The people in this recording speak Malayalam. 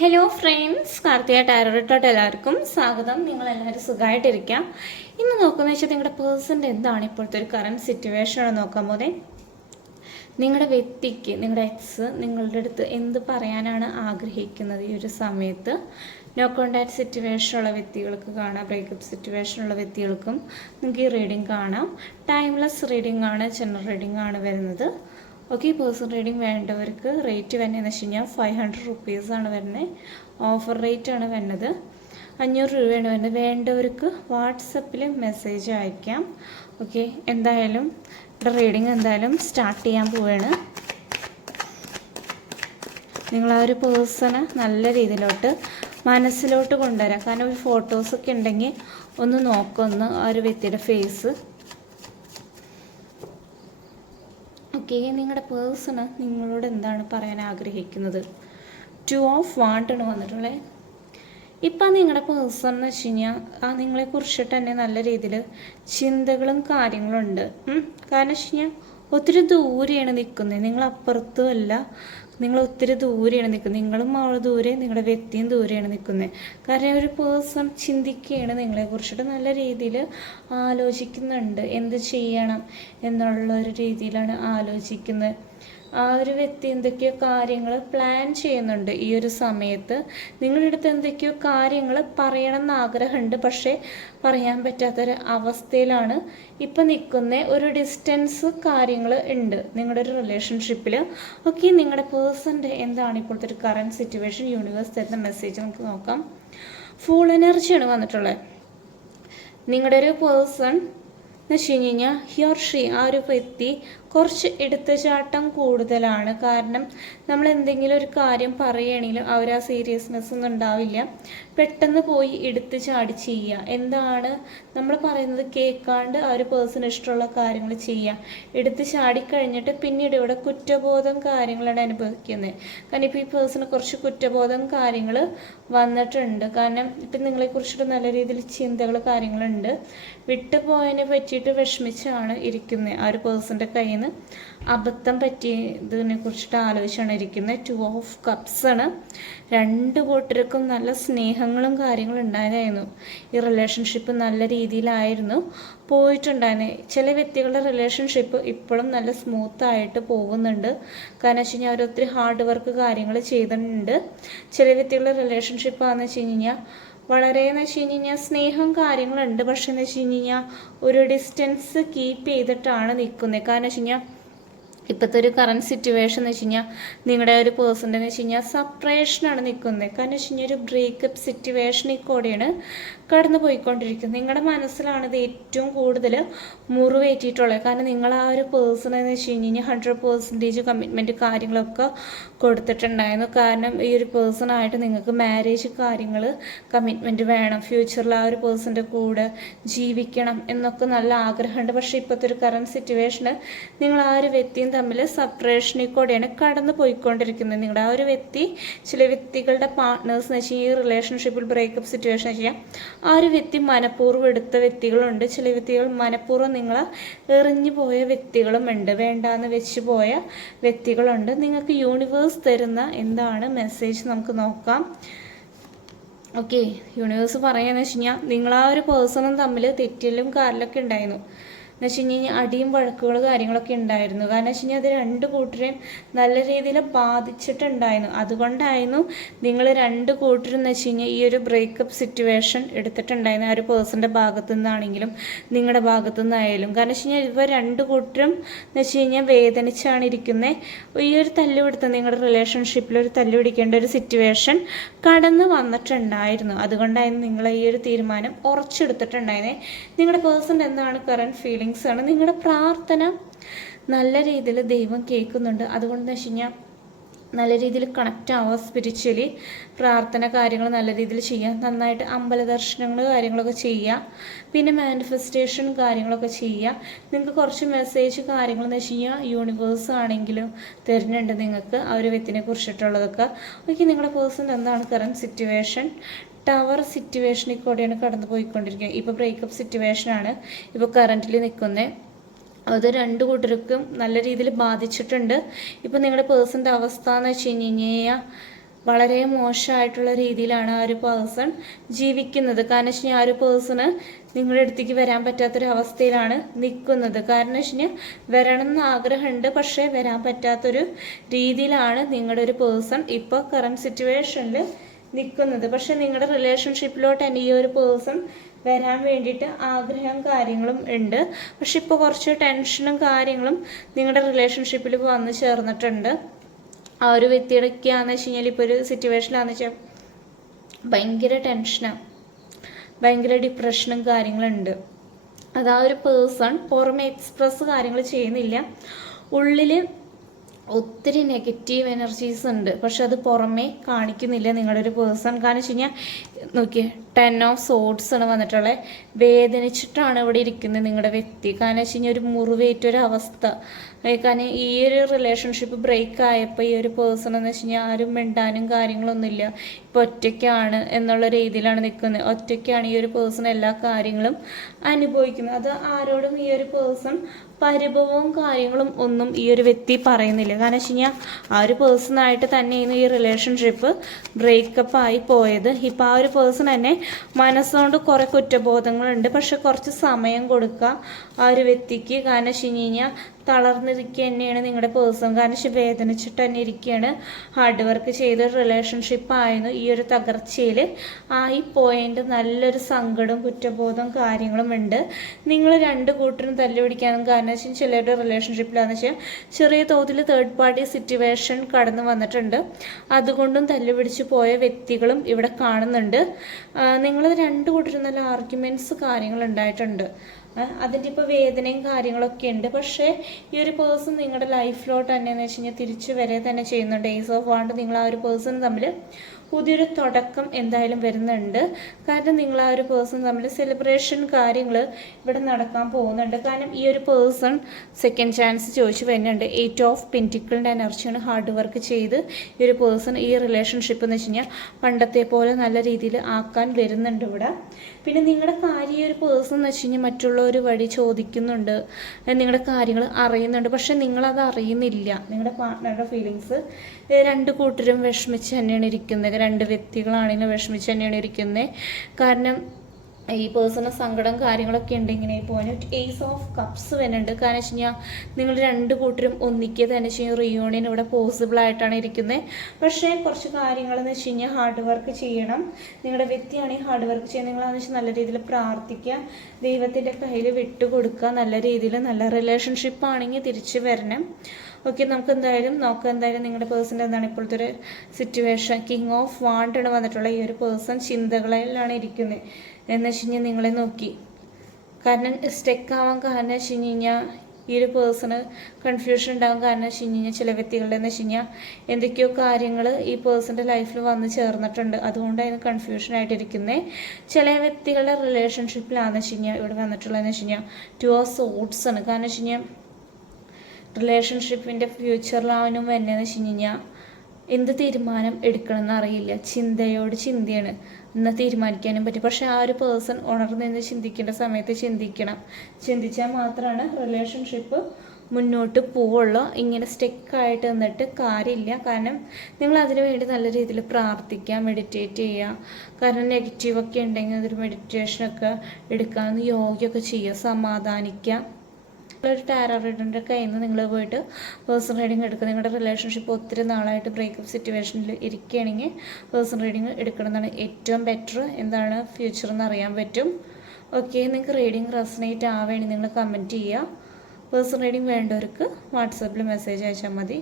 ഹലോ ഫ്രണ്ട്സ്, കാർത്തിക ടാരോട്ടോട്ട് എല്ലാവർക്കും സ്വാഗതം. നിങ്ങളെല്ലാവരും സുഖമായിട്ടിരിക്കാം. ഇന്ന് നോക്കുന്നത് വെച്ചാൽ നിങ്ങളുടെ പേഴ്സൻ്റെ എന്താണ് ഇപ്പോഴത്തെ ഒരു കറണ്ട് സിറ്റുവേഷനാണ് നോക്കാൻ പോകുന്നത്. നിങ്ങളുടെ വ്യക്തിക്ക്, നിങ്ങളുടെ എക്സ് നിങ്ങളുടെ അടുത്ത് എന്ത് പറയാനാണ് ആഗ്രഹിക്കുന്നത് ഈ ഒരു സമയത്ത്. നോ കോണ്ടാക്ട് സിറ്റുവേഷനുള്ള വ്യക്തികൾക്ക് കാണാം, ബ്രേക്കപ്പ് സിറ്റുവേഷനുള്ള വ്യക്തികൾക്കും നിങ്ങൾക്ക് ഈ റീഡിംഗ് കാണാം. ടൈംലെസ് റീഡിംഗ് ആണ്, ജനറൽ റീഡിംഗ് ആണ് വരുന്നത്. ഓക്കെ, പേഴ്സണൽ റീഡിംഗ് വേണ്ടവർക്ക് റേറ്റ് വരുന്നതെന്ന് വെച്ച് കഴിഞ്ഞാൽ 500 റുപ്പീസാണ് വരുന്നത്. ഓഫർ റേറ്റ് ആണ് വരുന്നത്. 500 രൂപയാണ് വരുന്നത്. വേണ്ടവർക്ക് വാട്സപ്പിൽ മെസ്സേജ് അയക്കാം. ഓക്കെ, എന്തായാലും ഇവിടെ റീഡിംഗ് എന്തായാലും സ്റ്റാർട്ട് ചെയ്യാൻ പോവുകയാണ്. നിങ്ങൾ ആ ഒരു പേഴ്സണെ നല്ല രീതിയിലോട്ട് മനസ്സിലോട്ട് കൊണ്ടുവരാം. കാരണം ഒരു ഫോട്ടോസൊക്കെ ഉണ്ടെങ്കിൽ ഒന്ന് നോക്കൊന്ന് ആ ഒരു വ്യക്തിയുടെ ഫേസ്. ഓക്കെ, നിങ്ങളുടെ പേഴ്സണ് നിങ്ങളോട് എന്താണ് പറയാൻ ആഗ്രഹിക്കുന്നത്? 2 ഓഫ് വാണ്ട് ആണ് വന്നിട്ടുള്ളത്. ഇപ്പം നിങ്ങളുടെ പേഴ്സൺ എന്ന് വെച്ച് കഴിഞ്ഞാൽ നിങ്ങളെക്കുറിച്ചിട്ട് തന്നെ നല്ല രീതിയിൽ ചിന്തകളും കാര്യങ്ങളും ഉണ്ട്. കാരണം വെച്ച് കഴിഞ്ഞാൽ ഒത്തിരി ദൂരെയാണ് നിൽക്കുന്നത്. നിങ്ങളപ്പുറത്തും അല്ല, നിങ്ങൾ ഒത്തിരി ദൂരെയാണ് നിൽക്കുന്നത്. നിങ്ങളും അവൾ ദൂരെ, നിങ്ങളുടെ വ്യക്തിയും ദൂരെയാണ് നിൽക്കുന്നത്. കാരണം ഒരു പേഴ്സൺ ചിന്തിക്കുകയാണ്, നിങ്ങളെക്കുറിച്ചിട്ട് നല്ല രീതിയിൽ ആലോചിക്കുന്നുണ്ട്. എന്ത് ചെയ്യണം എന്നുള്ള ഒരു രീതിയിലാണ് ആലോചിക്കുന്നത്. ആ ഒരു വ്യക്തി എന്തൊക്കെയോ കാര്യങ്ങൾ പ്ലാൻ ചെയ്യുന്നുണ്ട് ഈ ഒരു സമയത്ത്. നിങ്ങളുടെ അടുത്ത് എന്തൊക്കെയോ കാര്യങ്ങൾ പറയണമെന്ന് ആഗ്രഹമുണ്ട്, പക്ഷേ പറയാൻ പറ്റാത്തൊരു അവസ്ഥയിലാണ് ഇപ്പം നിൽക്കുന്ന. ഒരു ഡിസ്റ്റൻസ് കാര്യങ്ങൾ ഉണ്ട് നിങ്ങളുടെ ഒരു റിലേഷൻഷിപ്പിൽ. ഓക്കെ, നിങ്ങളുടെ പേഴ്സൻ്റെ എന്താണ് ഇപ്പോഴത്തെ ഒരു കറണ്ട് സിറ്റുവേഷൻ? യൂണിവേഴ്സ് തരുന്ന മെസ്സേജ് നമുക്ക് നോക്കാം. ഫുൾ എനർജിയാണ് വന്നിട്ടുള്ളത്. നിങ്ങളുടെ ഒരു പേഴ്സൺ എന്ന് വെച്ച് കഴിഞ്ഞാൽ ഹിയർ ആ ഒരു വ്യക്തി കുറച്ച് എടുത്തുചാട്ടം കൂടുതലാണ്. കാരണം നമ്മൾ എന്തെങ്കിലും ഒരു കാര്യം പറയുകയാണെങ്കിലും അവർ ആ സീരിയസ്നെസ് ഒന്നും ഉണ്ടാവില്ല. പെട്ടെന്ന് പോയി എടുത്ത് ചാടി ചെയ്യുക. എന്താണ് നമ്മൾ പറയുന്നത് കേൾക്കാണ്ട് ആ ഒരു പേഴ്സണ് ഇഷ്ടമുള്ള കാര്യങ്ങൾ ചെയ്യുക. എടുത്ത് ചാടിക്കഴിഞ്ഞിട്ട് പിന്നീട് ഇവിടെ കുറ്റബോധം കാര്യങ്ങളാണ് അനുഭവിക്കുന്നത്. കാരണം ഇപ്പോൾ ഈ പേഴ്സണ് കുറച്ച് കുറ്റബോധം കാര്യങ്ങൾ വന്നിട്ടുണ്ട്. കാരണം ഇപ്പം നിങ്ങളെക്കുറിച്ചിട്ട് നല്ല രീതിയിൽ ചിന്തകൾ കാര്യങ്ങളുണ്ട്. വിട്ടുപോയതിനെ പറ്റിയിട്ട് വിഷമിച്ചാണ് ഇരിക്കുന്നത്. ആ ഒരു പേഴ്സൻ്റെ കയ്യിൽ നിന്ന് അബദ്ധം പറ്റിയതിനെ കുറിച്ചിട്ട് ആലോചിച്ചാണ് ഇരിക്കുന്നത്. 2 ഓഫ് കപ്സ് ആണ്. 2 കൂട്ടർക്കും നല്ല സ്നേഹങ്ങളും കാര്യങ്ങളും ഉണ്ടായതായിരുന്നു. ഈ റിലേഷൻഷിപ്പ് നല്ല രീതിയിലായിരുന്നു പോയിട്ടുണ്ടായിരുന്നത്. ചില വ്യക്തികളുടെ റിലേഷൻഷിപ്പ് ഇപ്പോഴും നല്ല സ്മൂത്തായിട്ട് പോകുന്നുണ്ട്. കാരണം വെച്ച് കഴിഞ്ഞാൽ അവരൊത്തിരി ഹാർഡ് വർക്ക് കാര്യങ്ങൾ ചെയ്തിട്ടുണ്ട്. ചില വ്യക്തികളുടെ റിലേഷൻഷിപ്പ് ആണെന്ന് വെച്ച് കഴിഞ്ഞാൽ വളരെ എന്ന് വെച്ച് കഴിഞ്ഞാൽ സ്നേഹം കാര്യങ്ങളുണ്ട്, പക്ഷെ എന്ന് വെച്ച് കഴിഞ്ഞാൽ ഒരു ഡിസ്റ്റൻസ് കീപ്പ് ചെയ്തിട്ടാണ് നിൽക്കുന്നത്. കാരണം വെച്ച് കഴിഞ്ഞാൽ ഇപ്പോഴത്തെ ഒരു കറണ്ട് സിറ്റുവേഷൻ എന്ന് വെച്ച് കഴിഞ്ഞാൽ നിങ്ങളുടെ ഒരു പേഴ്സൻ്റെ എന്ന് വെച്ച് കഴിഞ്ഞാൽ സെപ്പറേഷനാണ് നിൽക്കുന്നത്. കാരണം വെച്ച് കഴിഞ്ഞാൽ ഒരു ബ്രേക്കപ്പ് സിറ്റുവേഷനിൽ കൂടെയാണ് കടന്നു പോയിക്കൊണ്ടിരിക്കുന്നത്. നിങ്ങളുടെ മനസ്സിലാണ് ഇത് ഏറ്റവും കൂടുതൽ മുറിവേറ്റിട്ടുള്ളത്. കാരണം നിങ്ങൾ ആ ഒരു പേഴ്സൺ എന്ന് വെച്ച് കഴിഞ്ഞാൽ 100% കമ്മിറ്റ്മെൻറ്റ് കാര്യങ്ങളൊക്കെ കൊടുത്തിട്ടുണ്ടായിരുന്നു. കാരണം ഈ ഒരു പേഴ്സണായിട്ട് നിങ്ങൾക്ക് മാരേജ് കാര്യങ്ങൾ കമ്മിറ്റ്മെൻറ്റ് വേണം, ഫ്യൂച്ചറിൽ ആ ഒരു പേഴ്സൻ്റെ കൂടെ ജീവിക്കണം എന്നൊക്കെ നല്ല ആഗ്രഹമുണ്ട്. പക്ഷേ ഇപ്പോഴത്തെ ഒരു കറണ്ട് സിറ്റുവേഷന് നിങ്ങൾ ആ ഒരു വ്യക്തിയും തമ്മിൽ സെപ്പറേഷനിൽ കൂടെയാണ് കടന്നു പോയിക്കൊണ്ടിരിക്കുന്നത്. നിങ്ങളുടെ ആ ഒരു വ്യക്തി ചില വ്യക്തികളുടെ പാർട്ട്നേഴ്സ് എന്ന് വെച്ചാൽ ഈ റിലേഷൻഷിപ്പിൽ ബ്രേക്കപ്പ് സിറ്റുവേഷൻ വെച്ചാൽ ആ ഒരു വ്യക്തി മനഃപൂർവ്വം എടുത്ത വ്യക്തികളുണ്ട്. ചില വ്യക്തികൾ മനഃപൂർവ്വം നിങ്ങളെ എറിഞ്ഞു പോയ വ്യക്തികളുമുണ്ട്, വേണ്ടാന്ന് വെച്ച് പോയ വ്യക്തികളുണ്ട്. നിങ്ങൾക്ക് യൂണിവേഴ്സ് തരുന്ന എന്താണ് മെസ്സേജ് നമുക്ക് നോക്കാം. ഓക്കെ, യൂണിവേഴ്സ് പറയുകയെന്ന് വെച്ച് കഴിഞ്ഞാൽ നിങ്ങൾ ആ ഒരു പേഴ്സണും തമ്മിൽ തെറ്റിലും കാറിലൊക്കെ ഉണ്ടായിരുന്നു. എന്ന് വെച്ച് കഴിഞ്ഞാൽ അടിയും വഴക്കുകൾ കാര്യങ്ങളൊക്കെ ഉണ്ടായിരുന്നു. കാരണം വെച്ച് കഴിഞ്ഞാൽ അത് 2 കൂട്ടരെയും നല്ല രീതിയിൽ ബാധിച്ചിട്ടുണ്ടായിരുന്നു. അതുകൊണ്ടായിരുന്നു നിങ്ങൾ 2 കൂട്ടരും എന്ന് വെച്ച് കഴിഞ്ഞാൽ ഈ ഒരു ബ്രേക്കപ്പ് സിറ്റുവേഷൻ എടുത്തിട്ടുണ്ടായിരുന്നു. ആ ഒരു പേഴ്സൻ്റെ ഭാഗത്തു നിന്നാണെങ്കിലും നിങ്ങളുടെ ഭാഗത്തു നിന്നായാലും. കാരണം വെച്ച് കഴിഞ്ഞാൽ ഇവർ 2 കൂട്ടരും എന്ന് വെച്ച് കഴിഞ്ഞാൽ വേദനിച്ചാണ് ഇരിക്കുന്നത്. ഈ ഒരു തല്ലുപിടുത്തം നിങ്ങളുടെ റിലേഷൻഷിപ്പിൽ ഒരു തല്ലുപിടിക്കേണ്ട ഒരു സിറ്റുവേഷൻ കടന്നു വന്നിട്ടുണ്ടായിരുന്നു. അതുകൊണ്ടായിരുന്നു നിങ്ങൾ ഈ ഒരു തീരുമാനം ഉറച്ചെടുത്തിട്ടുണ്ടായിരുന്നത്. നിങ്ങളുടെ പേഴ്സൻ്റെ എന്താണ് കറണ്ട് ഫീലിംഗ് ആണ്? നിങ്ങളുടെ പ്രാർത്ഥന നല്ല രീതിയിൽ ദൈവം കേൾക്കുന്നുണ്ട്. അതുകൊണ്ടെന്ന് വെച്ച് കഴിഞ്ഞാൽ നല്ല രീതിയിൽ കണക്റ്റ് ആവുക, സ്പിരിച്വലി പ്രാർത്ഥന കാര്യങ്ങൾ നല്ല രീതിയിൽ ചെയ്യുക, നന്നായിട്ട് അമ്പല ദർശനങ്ങൾ കാര്യങ്ങളൊക്കെ ചെയ്യുക, പിന്നെ മാനിഫെസ്റ്റേഷൻ കാര്യങ്ങളൊക്കെ ചെയ്യുക. നിങ്ങൾക്ക് കുറച്ച് മെസ്സേജ് കാര്യങ്ങളെന്ന് വെച്ച് കഴിഞ്ഞാൽ യൂണിവേഴ്സ് ആണെങ്കിലും തരുന്നുണ്ട് നിങ്ങൾക്ക് ആ ഒരു വ്യക്തിനെ കുറിച്ചിട്ടുള്ളതൊക്കെ. ഓക്കെ, നിങ്ങളുടെ പേഴ്സൺ എന്താണ് കറണ്ട് സിറ്റുവേഷൻ? ടവർ സിറ്റുവേഷനിൽ കൂടെയാണ് കടന്നു പോയിക്കൊണ്ടിരിക്കുന്നത്. ഇപ്പോൾ ബ്രേക്കപ്പ് സിറ്റുവേഷനാണ് ഇപ്പോൾ കറൻ്റിൽ നിൽക്കുന്നത്. അത് 2 കൂട്ടർക്കും നല്ല രീതിയിൽ ബാധിച്ചിട്ടുണ്ട്. ഇപ്പോൾ നിങ്ങളുടെ പേഴ്സൻ്റെ അവസ്ഥ എന്ന് വെച്ച് കഴിഞ്ഞാൽ വളരെ മോശമായിട്ടുള്ള രീതിയിലാണ് ആ ഒരു പേഴ്സൺ ജീവിക്കുന്നത്. കാരണം വെച്ച് കഴിഞ്ഞാൽ ആ ഒരു പേഴ്സണ് നിങ്ങളുടെ അടുത്തേക്ക് വരാൻ പറ്റാത്തൊരവസ്ഥയിലാണ് നിൽക്കുന്നത്. കാരണം വെച്ച് കഴിഞ്ഞാൽ വരണം എന്ന് ആഗ്രഹമുണ്ട്, പക്ഷേ വരാൻ പറ്റാത്തൊരു രീതിയിലാണ് നിങ്ങളുടെ ഒരു പേഴ്സൺ ഇപ്പോൾ കറണ്ട് സിറ്റുവേഷനിൽ നിൽക്കുന്നത്. പക്ഷെ നിങ്ങളുടെ റിലേഷൻഷിപ്പിലോട്ട് തന്നെ ഈ ഒരു പേഴ്സൺ വരാൻ വേണ്ടിയിട്ട് ആഗ്രഹം കാര്യങ്ങളും ഉണ്ട്. പക്ഷെ ഇപ്പോൾ കുറച്ച് ടെൻഷനും കാര്യങ്ങളും നിങ്ങളുടെ റിലേഷൻഷിപ്പിൽ ഇപ്പോൾ വന്ന് ചേർന്നിട്ടുണ്ട്. ആ ഒരു വ്യക്തിയുടെയൊക്കെയാണെന്ന് വെച്ച് കഴിഞ്ഞാൽ ഇപ്പോൾ ഒരു സിറ്റുവേഷനിലാണെന്ന് വെച്ചാൽ ഭയങ്കര ടെൻഷനാണ്, ഭയങ്കര ഡിപ്രഷനും കാര്യങ്ങളുണ്ട്. അത് ആ ഒരു പേഴ്സൺ പുറമെ എക്സ്പ്രസ് കാര്യങ്ങൾ ചെയ്യുന്നില്ല. ഉള്ളിൽ ഒത്തിരി നെഗറ്റീവ് എനർജീസ് ഉണ്ട്, പക്ഷെ അത് പുറമേ കാണിക്കുന്നില്ല നിങ്ങളുടെ ഒരു പേഴ്സൺ. കാരണം വെച്ച് കഴിഞ്ഞാൽ നോക്കിയേ 10 ഓഫ് സോഡ്സ് ആണ് വന്നിട്ടുള്ളത്. വേദനിച്ചിട്ടാണ് ഇവിടെ ഇരിക്കുന്നത് നിങ്ങളുടെ വ്യക്തി. കാരണം വെച്ച് കഴിഞ്ഞാൽ ഒരു മുറിവേറ്റൊരവസ്ഥ. കാരണം ഈ ഒരു റിലേഷൻഷിപ്പ് ബ്രേക്ക് ആയപ്പോൾ ഈ ഒരു പേഴ്സൺ എന്ന് വെച്ച് കഴിഞ്ഞാൽ ആരും മിണ്ടാനും കാര്യങ്ങളൊന്നുമില്ല. ഇപ്പോൾ ഒറ്റയ്ക്കാണ് എന്നുള്ള രീതിയിലാണ് നിൽക്കുന്നത്. ഒറ്റയ്ക്കാണ് ഈ ഒരു പേഴ്സൺ എല്ലാ കാര്യങ്ങളും അനുഭവിക്കുന്നത്. അത് ആരോടും ഈ ഒരു പേഴ്സൺ പരിഭവവും കാര്യങ്ങളും ഒന്നും ഈ ഒരു വ്യക്തി പറയുന്നില്ല. കാരണം വെച്ച് കഴിഞ്ഞാൽ ആ ഒരു പേഴ്സണായിട്ട് തന്നെയാണ് ഈ റിലേഷൻഷിപ്പ് ബ്രേക്കപ്പ് ആയി പോയത്. ഇപ്പോൾ ആ ഒരു പേഴ്സൺ തന്നെ മനസ്സുകൊണ്ട് കുറേ കുറ്റബോധങ്ങളുണ്ട്. പക്ഷെ കുറച്ച് സമയം കൊടുക്കുക ആ ഒരു വ്യക്തിക്ക്. കാരണം വെച്ച് കഴിഞ്ഞാൽ തളർന്നിരിക്കുക തന്നെയാണ് നിങ്ങളുടെ പേഴ്സൺ. കാരണം വേദനിച്ചിട്ട് തന്നെ ഇരിക്കുകയാണ്. ഹാർഡ് വർക്ക് ചെയ്ത് റിലേഷൻഷിപ്പ് ആയിരുന്നു ഈ ഒരു തകർച്ചയിൽ ആയി പോയതിൻ്റെ നല്ലൊരു സങ്കടവും കുറ്റബോധവും കാര്യങ്ങളും ഉണ്ട്. നിങ്ങൾ രണ്ട് കൂട്ടരും തല്ലുപിടിക്കാനും കാരണം വെച്ചാൽ ചിലരുടെ റിലേഷൻഷിപ്പിലാണെന്ന് വെച്ചാൽ ചെറിയ തോതിൽ തേർഡ് പാർട്ടി സിറ്റുവേഷൻ കടന്നു വന്നിട്ടുണ്ട്. അതുകൊണ്ടും തല്ലുപിടിച്ച് പോയ വ്യക്തികളും ഇവിടെ കാണുന്നുണ്ട്. നിങ്ങൾ രണ്ട് കൂട്ടരും നല്ല ആർഗ്യുമെൻറ്റ്സ് കാര്യങ്ങൾ ഉണ്ടായിട്ടുണ്ട്. അതിൻ്റെ ഇപ്പോൾ വേദനയും കാര്യങ്ങളൊക്കെ ഉണ്ട്. പക്ഷേ ഈ ഒരു പേഴ്സൺ നിങ്ങളുടെ ലൈഫിലോട്ട് തന്നെയെന്ന് വെച്ച് കഴിഞ്ഞാൽ തിരിച്ചു വരെ തന്നെ ചെയ്യുന്നുണ്ട്. ഏസ് ഓഫ് വാണ്ട് നിങ്ങൾ ആ ഒരു പേഴ്സൺ തമ്മിൽ പുതിയൊരു തുടക്കം എന്തായാലും വരുന്നുണ്ട്. കാരണം നിങ്ങൾ ആ ഒരു പേഴ്സൺ തമ്മിൽ സെലിബ്രേഷൻ കാര്യങ്ങൾ ഇവിടെ നടക്കാൻ പോകുന്നുണ്ട്. കാരണം ഈ ഒരു പേഴ്സൺ സെക്കൻഡ് ചാൻസ് ചോദിച്ചു വരുന്നുണ്ട്. 8 ഓഫ് പെൻറ്റിക്കിളിൻ്റെ എനർജിയാണ്. ഹാർഡ് വർക്ക് ചെയ്ത് ഈ ഒരു പേഴ്സൺ ഈ റിലേഷൻഷിപ്പ് എന്ന് വെച്ച് കഴിഞ്ഞാൽ പണ്ടത്തെ പോലെ നല്ല രീതിയിൽ ആക്കാൻ വരുന്നുണ്ട് ഇവിടെ. പിന്നെ നിങ്ങളുടെ കാര്യം ഈ ഒരു പേഴ്സൺ എന്ന് വെച്ച് കഴിഞ്ഞാൽ മറ്റുള്ളവർ വഴി ചോദിക്കുന്നുണ്ട്, നിങ്ങളുടെ കാര്യങ്ങൾ അറിയുന്നുണ്ട്. പക്ഷെ നിങ്ങളത് അറിയുന്നില്ല. നിങ്ങളുടെ പാർട്ട്ണറുടെ ഫീലിങ്സ് രണ്ട് കൂട്ടരും വിഷമിച്ച് തന്നെയാണ് ഇരിക്കുന്നത്. രണ്ട് വ്യക്തികളാണെങ്കിലും വിഷമിച്ച് തന്നെയാണ് ഇരിക്കുന്നത്. കാരണം ഈ പേഴ്സണൽ സങ്കടം കാര്യങ്ങളൊക്കെ ഉണ്ട്. ഇങ്ങനെ പോകാൻ ഏസ് ഓഫ് കപ്സ് വരുന്നുണ്ട്. കാരണം വെച്ച് കഴിഞ്ഞാൽ നിങ്ങൾ രണ്ട് കൂട്ടരും ഒന്നിക്കുക തന്നെ ചെയ്യും. റിയൂണിയൻ ഇവിടെ പോസിബിൾ ആയിട്ടാണ് ഇരിക്കുന്നത്. പക്ഷേ കുറച്ച് കാര്യങ്ങളെന്ന് വെച്ച് കഴിഞ്ഞാൽ ഹാർഡ് വർക്ക് ചെയ്യണം. നിങ്ങളുടെ വ്യക്തിയാണെങ്കിൽ ഹാർഡ് വർക്ക് ചെയ്യാൻ നിങ്ങളതെന്ന് വെച്ചാൽ നല്ല രീതിയിൽ പ്രാർത്ഥിക്കുക, ദൈവത്തിൻ്റെ കയ്യിൽ വിട്ടുകൊടുക്കുക. നല്ല രീതിയിൽ നല്ല റിലേഷൻഷിപ്പ് ആണെങ്കിൽ തിരിച്ച് വരണം. ഓക്കെ, നമുക്ക് എന്തായാലും നോക്കാം. എന്തായാലും നിങ്ങളുടെ പേഴ്സൻ്റെ എന്താണ് ഇപ്പോഴത്തെ ഒരു സിറ്റുവേഷൻ. കിങ് ഓഫ് വാണ്ടാണ് വന്നിട്ടുള്ള ഈ ഒരു പേഴ്സൺ ചിന്തകളിലാണ് ഇരിക്കുന്നത്. എന്ന് വെച്ച് കഴിഞ്ഞാൽ നിങ്ങളെ നോക്കി. കാരണം സ്റ്റെക്കാവാൻ കാരണം വെച്ച് കഴിഞ്ഞാൽ ഈ ഒരു പേഴ്സണ് കൺഫ്യൂഷൻ ഉണ്ടാകാൻ കാരണം വെച്ച് കഴിഞ്ഞാൽ ചില വ്യക്തികളുടെ എന്ന് വെച്ച് കഴിഞ്ഞാൽ എന്തൊക്കെയോ കാര്യങ്ങൾ ഈ പേഴ്സൻ്റെ ലൈഫിൽ വന്ന് ചേർന്നിട്ടുണ്ട്. അതുകൊണ്ടായിരുന്നു കൺഫ്യൂഷനായിട്ടിരിക്കുന്നത്. ചില വ്യക്തികളുടെ റിലേഷൻഷിപ്പിലാണെന്ന് വെച്ച് കഴിഞ്ഞാൽ ഇവിടെ വന്നിട്ടുള്ളതെന്ന് വെച്ച് കഴിഞ്ഞാൽ 2 ഓഫ് സോഡ്സ് ആണ്. കാരണം വെച്ച് കഴിഞ്ഞാൽ റിലേഷൻഷിപ്പിൻ്റെ ഫ്യൂച്ചറിലാവനും വരുന്നതെന്ന് വെച്ച് കഴിഞ്ഞാൽ എന്ത് തീരുമാനം എടുക്കണമെന്ന് അറിയില്ല. ചിന്തയാണ്. എന്നാൽ തീരുമാനിക്കാനും പറ്റും. പക്ഷേ ആ ഒരു പേഴ്സൺ ഉണർന്ന് ചിന്തിക്കേണ്ട സമയത്ത് ചിന്തിച്ചാൽ മാത്രമാണ് റിലേഷൻഷിപ്പ് മുന്നോട്ട് പോവുള്ളൂ. ഇങ്ങനെ സ്റ്റെക്കായിട്ട് നിന്നിട്ട് കാര്യമില്ല. കാരണം നിങ്ങൾ അതിനു വേണ്ടി നല്ല രീതിയിൽ പ്രാർത്ഥിക്കുക, മെഡിറ്റേറ്റ് ചെയ്യുക. കാരണം നെഗറ്റീവൊക്കെ ഉണ്ടെങ്കിൽ അതൊരു മെഡിറ്റേഷനൊക്കെ എടുക്കാമെന്ന് യോഗയൊക്കെ ചെയ്യുക, സമാധാനിക്കുക. ഒരു ടാരോ റീഡറിൻ്റെ കയ്യിൽ നിന്ന് നിങ്ങൾ പോയിട്ട് പേഴ്സണൽ റീഡിങ് എടുക്കുക. നിങ്ങളുടെ റിലേഷൻഷിപ്പ് ഒത്തിരി നാളായിട്ട് ബ്രേക്കപ്പ് സിറ്റുവേഷനിൽ ഇരിക്കുകയാണെങ്കിൽ പേഴ്സണൽ റീഡിങ് എടുക്കണമെന്നാണ് ഏറ്റവും ബെറ്റർ. എന്താണ് ഫ്യൂച്ചർ എന്ന് അറിയാൻ പറ്റും. ഓക്കെ, നിങ്ങൾക്ക് റീഡിങ് റെസനേറ്റ് ആവുകയാണെങ്കിൽ നിങ്ങൾ കമൻറ്റ് ചെയ്യുക. പേഴ്സണൽ റീഡിങ് വേണ്ടവർക്ക് വാട്സാപ്പിൽ മെസ്സേജ് അയച്ചാൽ മതി.